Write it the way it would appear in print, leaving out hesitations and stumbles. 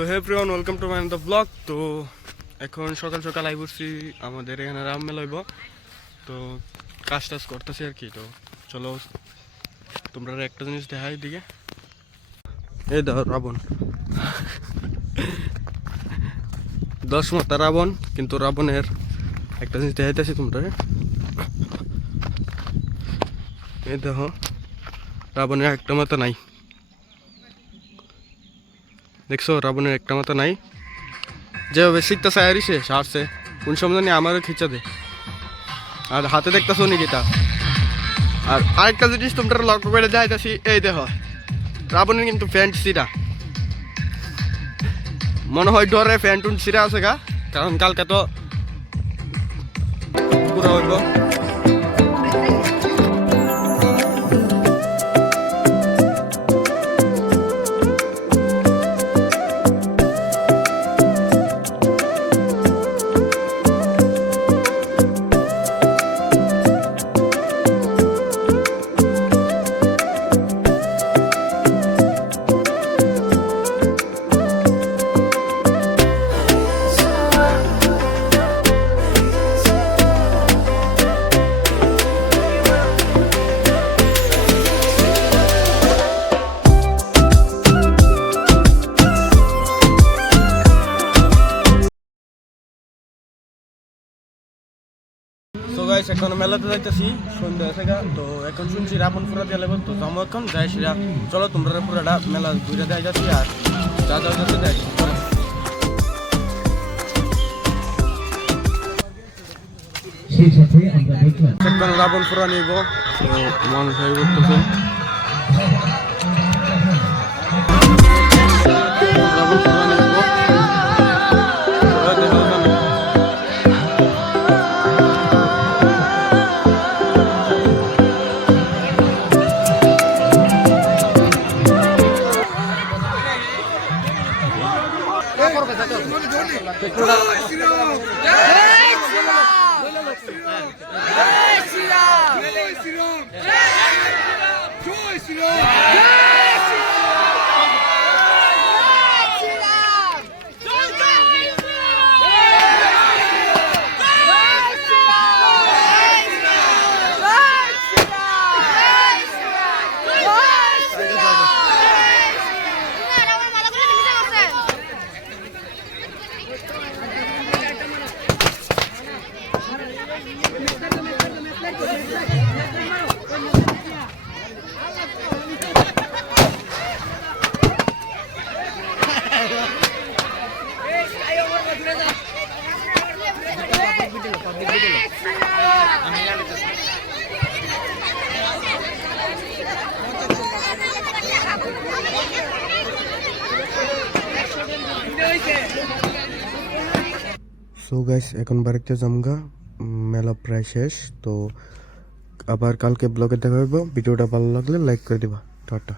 তো hey everyone, welcome to my the blog. তো এখন সকাল সকাল আই পড়ছি, আমাদের এখানে রাম মেলা হইব। তো কাজ টাজ করতেছি আর কি। তো চলো তোমরা একটা জিনিস দেখাই দিকে। এই দেখো রাবণ, 10 মাথা রাবণ। কিন্তু রাবণের একটা জিনিস দেখাইতেছি তোমরা। এই দেখো রাবণের একটা মাথা নাই, দেখছো? রাবণের একটা মাথা নাই। যেভাবে শিখতেছে আরিসে সারছে, কোন সময় নিয়ে আমারও খিচা দে। আর হাতে দেখতেছো নি এটা। আর আরেকটা জিনিস তোমরা লক্ষ্য করে যাইতেছি, এই দেখো রাবণের কিন্তু প্যান্ট সিরা, মনে হয় ডরে প্যান্ট টুন্ট সিরা আছে গা, কারণ কালকে তো পুরো হইব। তো গাইস এখন মেলাতে যাইতেছি, সন্ধ্যা আছে গা। তো এখন শুনছি রাবণ পুরা দিয়ে লেবো, তো যাবো এখন যাই সেরা। চলো তোমরা পুরাটা মেলা ঘুরে দেয় যাচ্ছি, আর যা যা যাচ্ছে দেখ। এখন রাবণ পুরা নিব, তো মানুষ হয়ে করতেছে। রাবণ পুরা নিব। সো গাইস এখন বাড়িতে জামগা, মেলা প্রায় শেষ। তো আবার কালকে ব্লগে দেখা হইব। ভিডিওটা ভালো লাগলে লাইক করে দিবা। টাটা।